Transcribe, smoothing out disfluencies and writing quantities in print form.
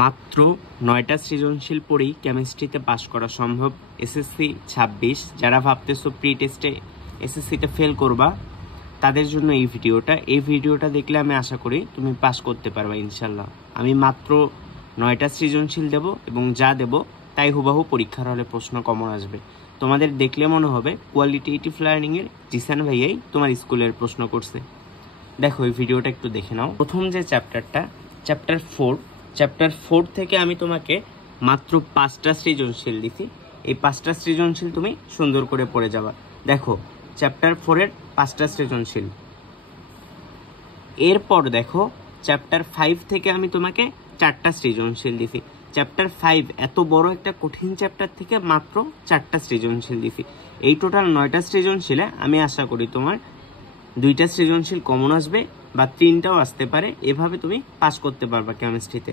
মাত্র 9টা সৃজনশীল পড়েই কেমিস্ট্রিতে পাশ করা সম্ভব। এসএসসি 26 যারা ভাবতেছো প্রি টেস্টে এসএসসিতে ফেল করবা তাদের জন্য এই ভিডিওটা দেখলে আমি আশা করি তুমি পাস করতে পারবা ইনশাল্লাহ। আমি মাত্র 9টা সৃজনশীল দেব এবং যা দেব তাই হুবাহু পরীক্ষার হলে প্রশ্ন কমন আসবে। তোমাদের দেখলে মনে হবে কোয়ালিটেটিভ লার্নিংয়ের জিসান ভাইয়াই তোমার স্কুলের প্রশ্ন করছে। দেখো এই ভিডিওটা একটু দেখে নাও। প্রথম যে চ্যাপ্টারটা চ্যাপ্টার 4 থেকে আমি তোমাকে মাত্র 5টা সৃজনশীল দিছি। এই 5টা সৃজনশীল তুমি সুন্দর করে পড়ে যাবা। দেখো চ্যাপ্টার 4-এর 5টা সৃজনশীল। এরপর দেখো চ্যাপ্টার 5 থেকে আমি তোমাকে 4টা সৃজনশীল দিছি। চ্যাপ্টার 5 এত বড় একটা কঠিন চ্যাপ্টার থেকে মাত্র 4টা সৃজনশীল দিছি। এই টোটাল 9টা সৃজনশীলে আমি আশা করি তোমার 2টা সৃজনশীল কমন আসবে বা 3টাও আসতে পারে। এভাবে তুমি পাস করতে পারবা কেমিস্ট্রিতে।